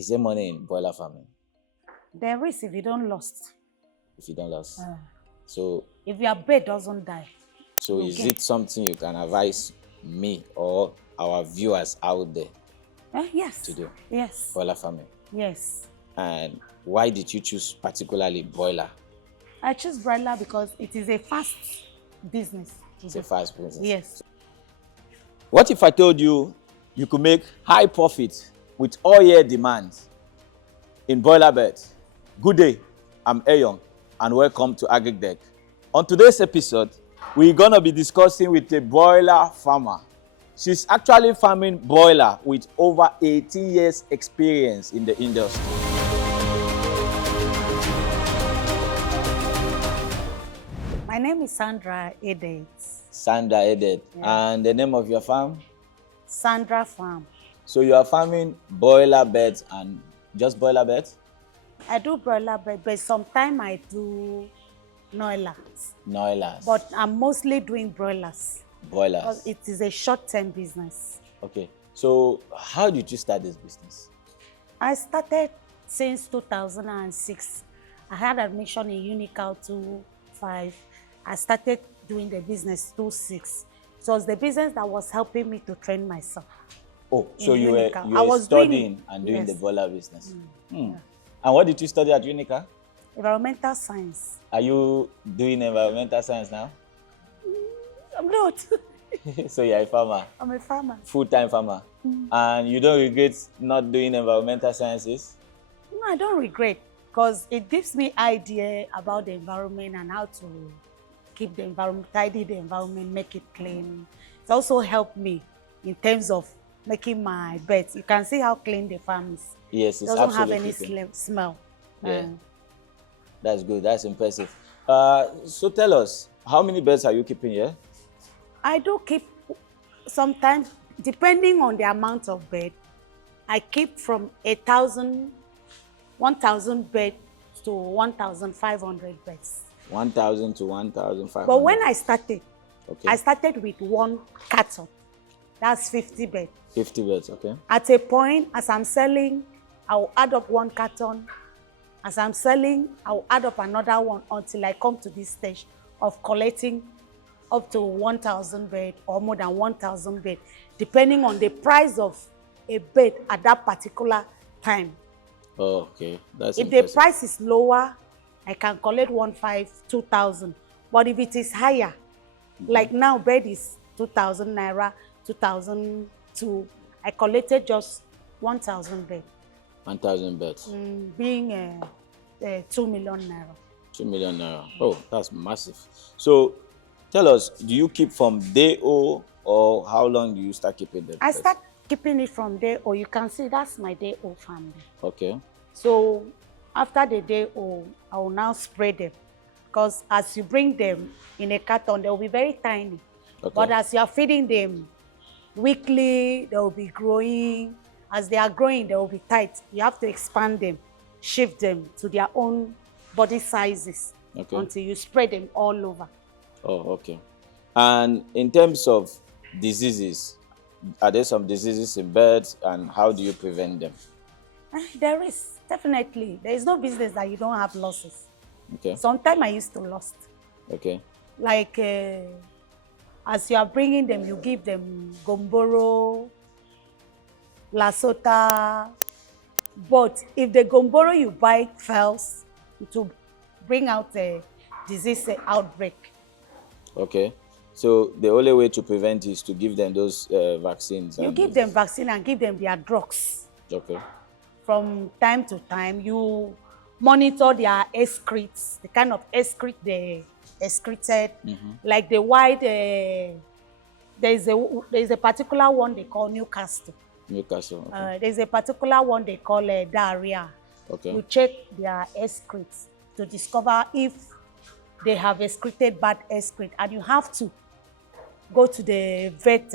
Is there money in broiler farming There is if you don't lost. if you don't lose? So, If your bird doesn't die. so is it something you can advise me or our viewers out there Yes. to do? Yes. Broiler farming. Yes. And why did you choose particularly broiler? I choose broiler because it is a fast business. It's a fast business. Yes. What if I told you you could make high profit with all year demand in broiler birds? Good day, I'm Ayon and welcome to AGRICDECK. On today's episode, we're going to be discussing with a broiler farmer. She's actually farming broiler with over 18 years experience in the industry. My name is Sandra Edet. Sandra Edet. Yeah. And the name of your farm? Sandra Farm. So you are farming broiler birds and just broiler birds? I do broiler bird, but sometimes I do noilers. Noilers. But I'm mostly doing broilers. Broilers. Because it is a short-term business. Okay. So how did you start this business? I started since 2006. I had admission in Unical 25. I started doing the business 26. So it was the business that was helping me to train myself. Oh, so you were was studying and doing the broiler business. Yeah. And what did you study at Unica? Environmental science. Are you doing environmental science now? I'm not. So you're a farmer? I'm a farmer. Full-time farmer? And you don't regret not doing environmental sciences? No, I don't regret, because it gives me idea about the environment and how to keep the environment, tidy the environment, make it clean. It's also helped me in terms of making my beds. You can see how clean the farm is. Yes, it's doesn't have absolutely any smell. Yeah. That's good. That's impressive. So tell us, how many birds are you keeping here? I do keep, sometimes, depending on the amount of bed, I keep from 1,000 beds to 1,500 beds. 1,000 to 1,500. But when I started, okay, I started with one carton. That's 50 beds. 50 beds, okay. At a point, as I'm selling, I'll add up one carton. As I'm selling, I'll add up another one until I come to this stage of collecting up to 1,000 bed or more than 1,000 bed, depending on the price of a bed at that particular time. Oh, okay. That's if impressive. The price is lower, I can collect 2,000. But if it is higher, like now, bed is 2,000 naira, 2,002. I collected just 1,000 bed. 1,000 beds. Being 2 million naira. 2 million naira. Oh, that's massive. So tell us, do you keep from day O or how long do you start keeping them? I start keeping it from day O. You can see that's my day O family. Okay. So after the day O, I will now spray them. Because as you bring them in a carton, they will be very tiny. Okay. But as you are feeding them weekly, they will be growing. As they are growing, they will be tight. You have to expand them, shift them to their own body sizes, okay, until you spread them all over. Oh, okay. And in terms of diseases, are there some diseases in birds and how do you prevent them? There is, definitely. There is no business that you don't have losses. Okay. Sometimes I used to lost. Okay. Like, as you are bringing them, you give them gomboro, lasota. But if the gomboro you buy fails, it will bring out a disease outbreak. Okay. So the only way to prevent is to give them those vaccines. You give them vaccine and give them their drugs. Okay. From time to time, you monitor their excretes, the kind of excrete they excreted. Like the white, there is a particular one they call Newcastle. Newcastle. Okay. There's a particular one they call diarrhea. Okay. You check their excretes to discover if they have excreted bad excrete, and you have to go to the vet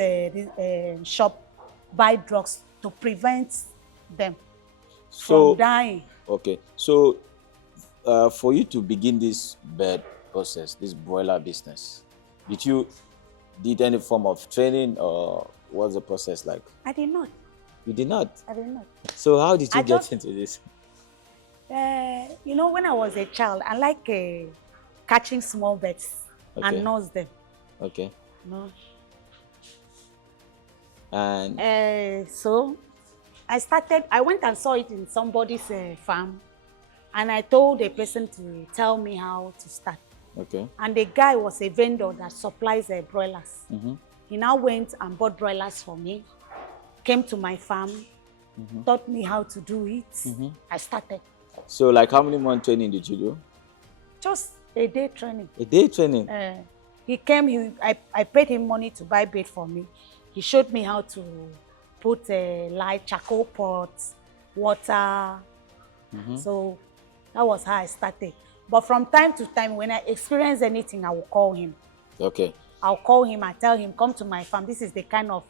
shop, buy drugs to prevent them from dying. Okay, so for you to begin this bird process, this broiler business, did you any form of training or what's the process like? I did not. You did not. I did not. So how did you I get just, into this? you know, when I was a child, I like catching small birds Okay. and nurse them. Okay. No. And So I went and saw it in somebody's farm, and I told the person to tell me how to start. okay. And the guy was a vendor that supplies broilers. Mm-hmm. He now went and bought broilers for me, came to my farm, taught me how to do it. I started. So like how many month training did you do? Just a day training. A day training? He came, I paid him money to buy bait for me. He showed me how to put light charcoal pots, water. So that was how I started. But from time to time, when I experience anything, I will call him. Okay. I'll call him and tell him, come to my farm. This is the kind of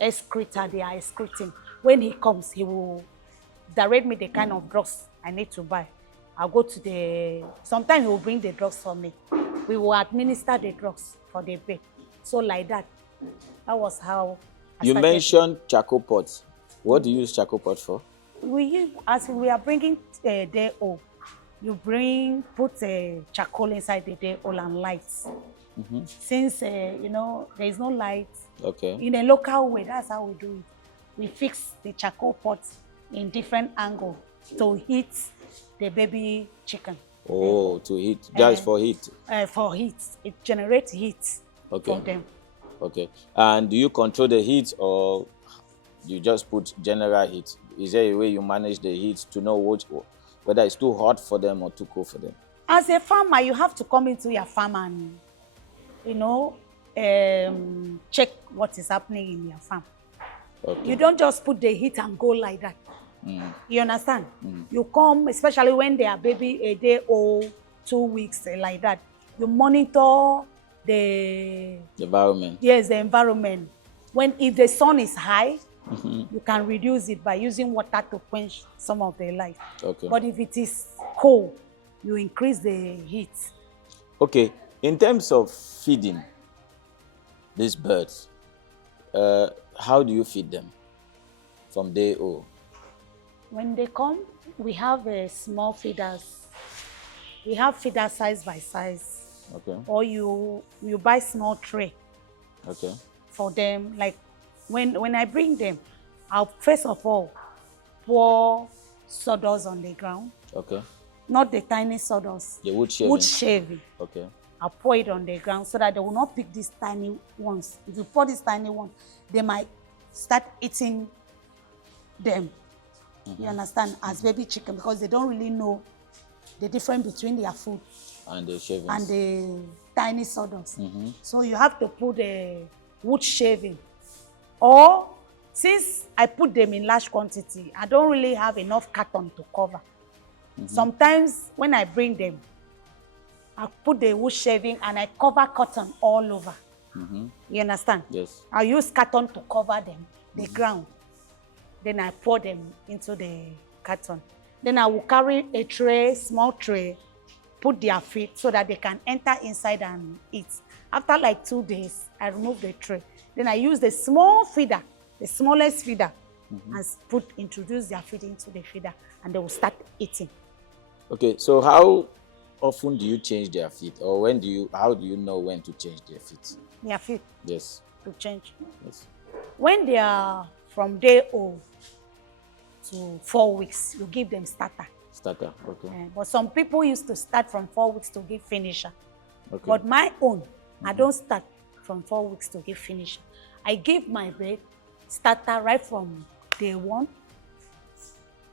excreta they are excreting. When he comes, he will direct me the kind of drugs I need to buy. I'll go to sometimes he will bring the drugs for me. We will administer the drugs for the bait. So like that. That was how I started. Mentioned charcoal pots. What do you use charcoal pot for? As we are bringing day old, you put charcoal inside the day old and lights. Since you know there is no light. Okay. In a local way, that's how we do it. We fix the charcoal pot in different angles to heat the baby chicken. Oh, to heat. Just for heat. For heat, it generates heat for them. Okay. And do you control the heat or you just put general heat? Is there a way you manage the heat to know whether it's too hot for them or too cold for them? As a farmer, you have to come into your farm and, you know, check what is happening in your farm. Okay. You don't just put the heat and go like that. You understand? You come, especially when they are baby a day old, 2 weeks, like that. You monitor the environment. Yes, the environment. If the sun is high, you can reduce it by using water to quench some of the light. Okay. But if it is cold, you increase the heat. Okay. In terms of feeding these birds, how do you feed them from day old? When they come, we have small feeders. We have feeder size by size. Okay. Or you buy small tray. Okay. For them, like when I bring them, I'll first of all pour sawdust on the ground. Okay. Not the tiny sawdust. The wood shaving. Wood shaving. Okay. I'll pour it on the ground so that they will not pick these tiny ones. If you pour these tiny ones, they might start eating them. You understand? As baby chicken, because they don't really know the difference between their food and the shavings and the tiny sawdust. So you have to put the wood shaving. Or since I put them in large quantity, I don't really have enough carton to cover. Sometimes when I bring them, I put the wood shaving and I cover cotton all over. You understand? Yes. I use carton to cover them, the ground. Then I pour them into the carton. Then I will carry a tray, small tray, put their feet so that they can enter inside and eat. After like 2 days, I remove the tray. Then I use the small feeder, the smallest feeder, and introduce their feed into the feeder, and they will start eating. Okay, so how often do you change their feed, or how do you know when to change their feed? Their feed? Yes. To change? Yes. When they are from day old to 4 weeks, you give them starter. Starter, okay. But some people used to start from 4 weeks to give finisher. Okay. But my own, I don't start from 4 weeks to give finisher. I give my bird starter right from day 1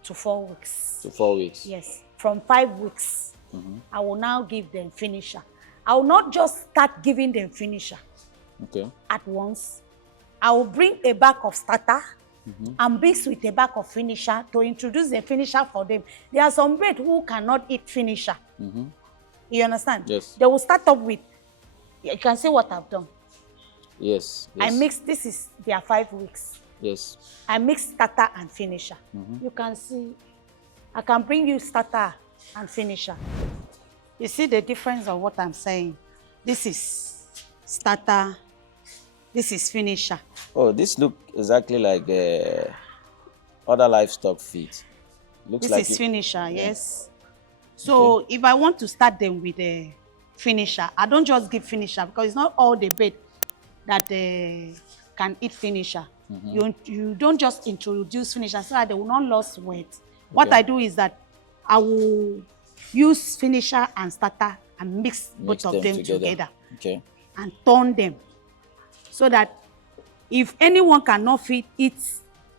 to 4 weeks. To 4 weeks? Yes. From 5 weeks, I will now give them finisher. I will not just start giving them finisher at once. I will bring a bag of starter and mix with a bag of finisher to introduce the finisher for them. There are some birds who cannot eat finisher. You understand? Yes. They will start up with, you can see what I've done. Yes. I mix, this is their 5 weeks. Yes. I mix starter and finisher. You can see, I can bring you starter and finisher. You see the difference of what I'm saying? This is starter, this is finisher. Oh, this looks exactly like Other livestock feed. Looks This like is finisher, yeah. yes. So Okay. if I want to start them with a finisher, I don't just give finisher because it's not all the bed that can eat finisher. You don't just introduce finisher so that they will not lose weight. What Okay. I do is that I will use finisher and starter and mix Mix both of them them together. together Okay. and turn them so that if anyone cannot feed eat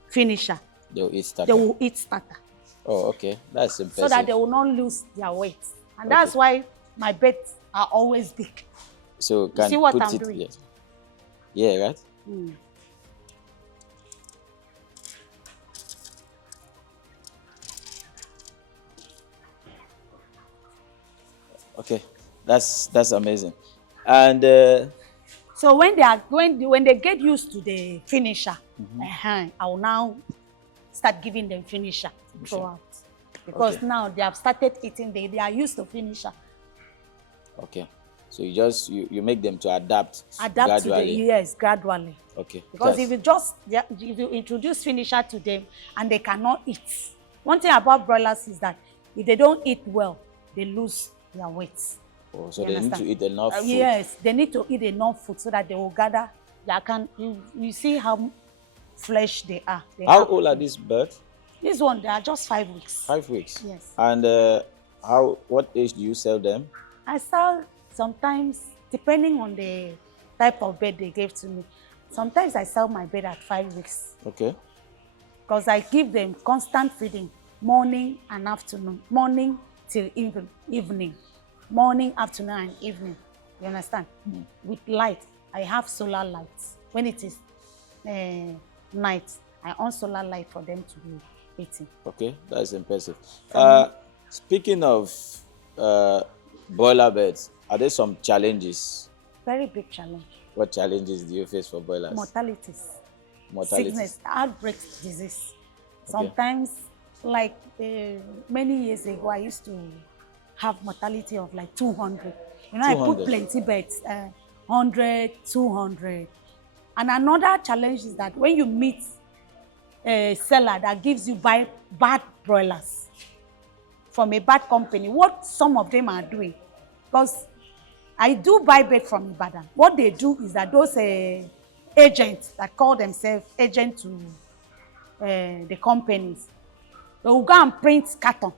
finisher, They'll eat starter. they will eat starter Oh, okay. That's impressive. so that they will not lose their weight. And Okay. that's why my beds are always big. So You can see what put I'm it doing? Yeah, right? Okay. That's amazing. And So when they get used to the finisher, I will now start giving them finisher throughout. Because Okay. now they have started eating, they are used to finisher. okay. So you make them to adapt Adapt to the gradually. yes, gradually. Okay. Because if you introduce finisher to them and they cannot eat, one thing about broilers is that if they don't eat well, they lose their weight. Oh, so You they understand? need to eat enough food. Yes, they need to eat enough food so that they will gather. You see how flesh they are. How old are these birds? This one, they are just 5 weeks. 5 weeks. Yes. And what age do you sell them? I sell sometimes, depending on the type of bed they gave to me. Sometimes I sell my bed at 5 weeks Okay. because I give them constant feeding, morning and afternoon, morning till evening, morning, afternoon, and evening. You understand? With light, I have solar lights. When it is night, I on solar light for them to be eating. Okay, that's impressive. Speaking of broiler birds, are there some challenges? Very big challenge. What challenges do you face for broilers? Mortalities. Mortalities. Sickness, outbreaks, disease. Sometimes, like many years ago, I used to have mortality of like 200. You know, 200. I put plenty beds, 100, 200. And another challenge is that when you meet a seller that gives you bad broilers from a bad company, what some of them are doing, because I do buy bed from Ibadan. What they do is that those agents that call themselves agents to the companies, they will go and print carton.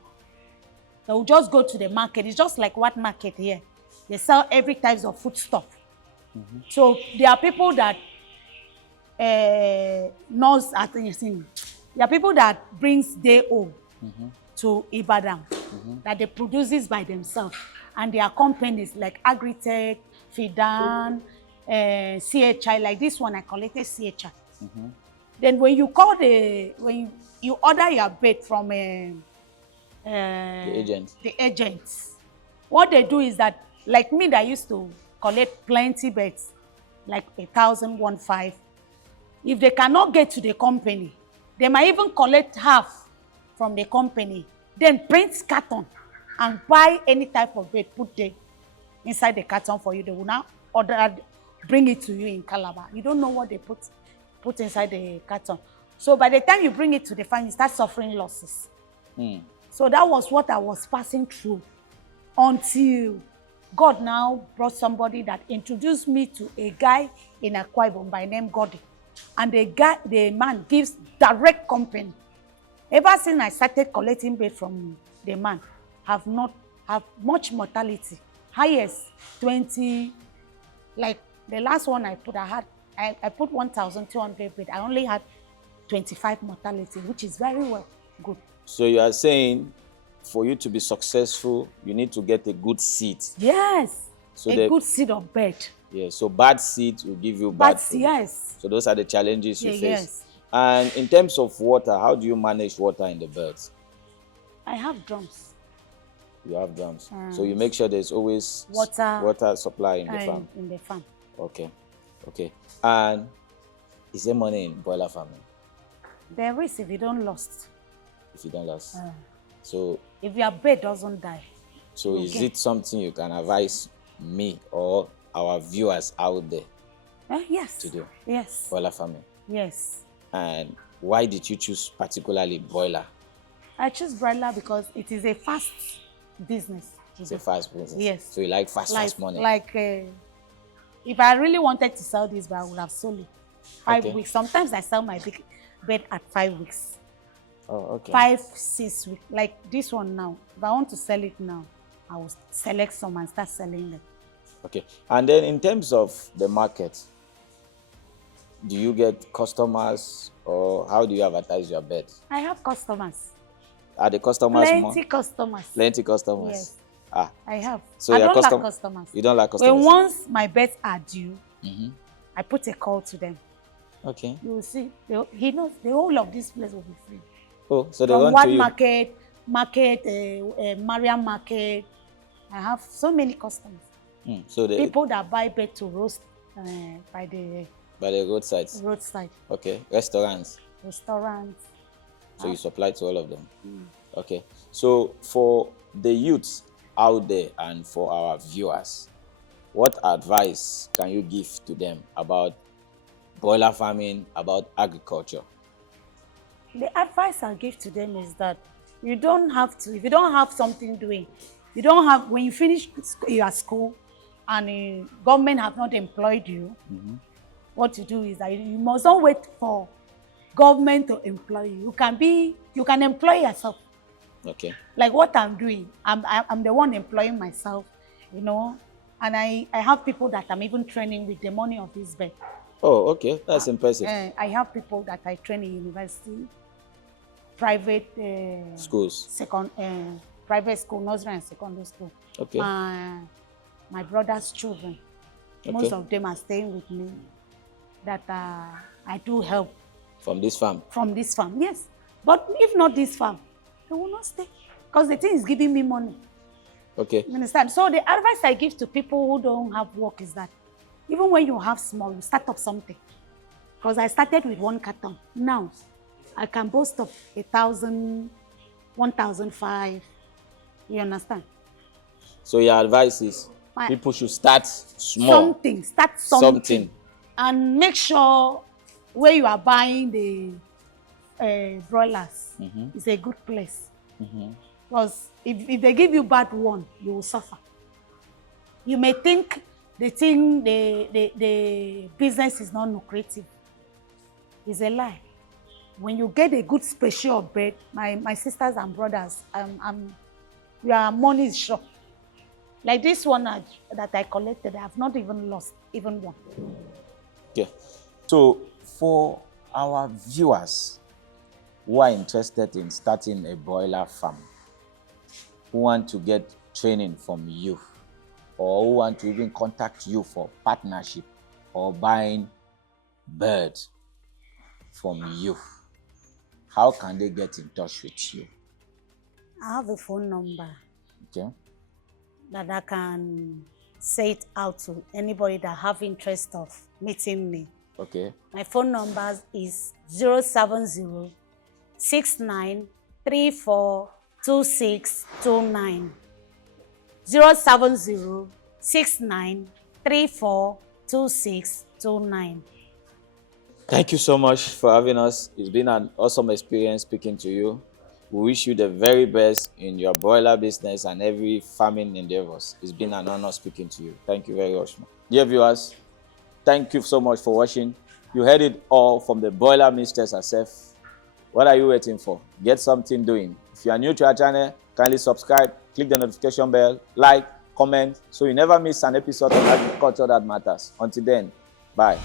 They will just go to the market. It's just like what market here. They sell every type of food stuff. So there are people that knows at anything. There are people that brings day old to Ibadan that they produce this by themselves. And there are companies like AGRICDECK, Fidan, CHI, like this one I collected CHI. Then when you call when you order your bed from the agents, what they do is that, like me that used to collect plenty beds, like 1,000, 1,500. If they cannot get to the company, they might even collect half from the company, then print carton and buy any type of bed, put them inside the carton for you. They will now bring it to you in Calabar. You don't know what they put inside the carton. So by the time you bring it to the farm, you start suffering losses. So that was what I was passing through until God now brought somebody that introduced me to a guy in Akwa Ibom by name Godi. And the man gives direct company. Ever since I started collecting bed from the man, have much mortality. Highest 20, like the last one I put, I put 1,200 bed. I only had 25 mortality, which is very good. So you are saying, for you to be successful, you need to get a good seed. Yes, so a good seed of bed. Yeah, so bad seeds will give you bad food. Yes. So those are the challenges you face. Yes. And in terms of water, how do you manage water in the birds? I have drums. You have drums. So you make sure there's always water supply in the farm. In the farm. Okay. Okay. And is there money in broiler farming? There is if you don't lost. If you don't lost. So if your bird doesn't die. So is it something you can advise me or our viewers out there yes. to do? Yes. Broiler farming. Yes. And Why did you choose particularly broiler? I choose broiler because it is a fast business. It's a fast business. Yes. So you like fast money. If I really wanted to sell this, but I would have sold it 5 Okay. weeks. Sometimes I sell my big bed at 5 weeks. Oh, okay. 5, 6 weeks. Like this one now. If I want to sell it now, I will select some and start selling them. Okay. And then in terms of the market, do you get customers or how do you advertise your bed? I have customers. Are the customers more? Plenty customers. Plenty customers. Yes. Ah. I have. So I your don't like customers. You don't like customers? When once my beds are due, I put a call to them. Okay. You will see, he knows the whole of this place will be free. Oh, so they From want what to you. Mariam Market. I have so many customers. So the People that buy bed to roast by the roadsides. roadside. Okay. Restaurants. Restaurants. So you supply to all of them. Okay. So for the youths out there and for our viewers, what advice can you give to them about broiler farming, about agriculture? The advice I give to them is that you don't have to, if you don't have something doing, you don't have, when you finish your school and the government have not employed you, what you do is that you must not wait for government to employ you. You can employ yourself. Okay. Like what I'm doing, I'm the one employing myself, you know, and I have people that I'm even training with the money of this bed. Oh, okay. That's impressive. I have people that I train in university, private schools, private school, nursery and secondary school. Okay. My brother's children, most of them are staying with me. That I do help. From this farm? From this farm, yes. But if not this farm, they will not stay. Because the thing is giving me money. Okay. You understand? So the advice I give to people who don't have work is that even when you have small, you start up something. Because I started with 1 carton. Now, I can boast of 1,000, 1,005. You understand? So your advice is people should start small. Start something. And make sure where you are buying the broilers is a good place. Because if they give you bad one, you will suffer. You may think the business is not lucrative. It's a lie. When you get a good special of bed, my sisters and brothers, your money is sure. Like this one that I collected, I have not even lost even one. Okay. So for our viewers who are interested in starting a broiler farm, who want to get training from you, or who want to even contact you for partnership or buying birds from you, how can they get in touch with you? I have a phone number. Okay. That I can say it out to anybody that have interest of meeting me. Okay. My phone number is 070 69342629. 070 69342629. Thank you so much for having us. It's been an awesome experience speaking to you. We wish you the very best in your broiler business and every farming endeavors. It's been an honor speaking to you. Thank you very much. Dear viewers, thank you so much for watching. You heard it all from the broiler mistress herself. What are you waiting for? Get something doing. If you are new to our channel, kindly subscribe, click the notification bell, like, comment, so you never miss an episode of Agriculture That Matters. Until then, bye.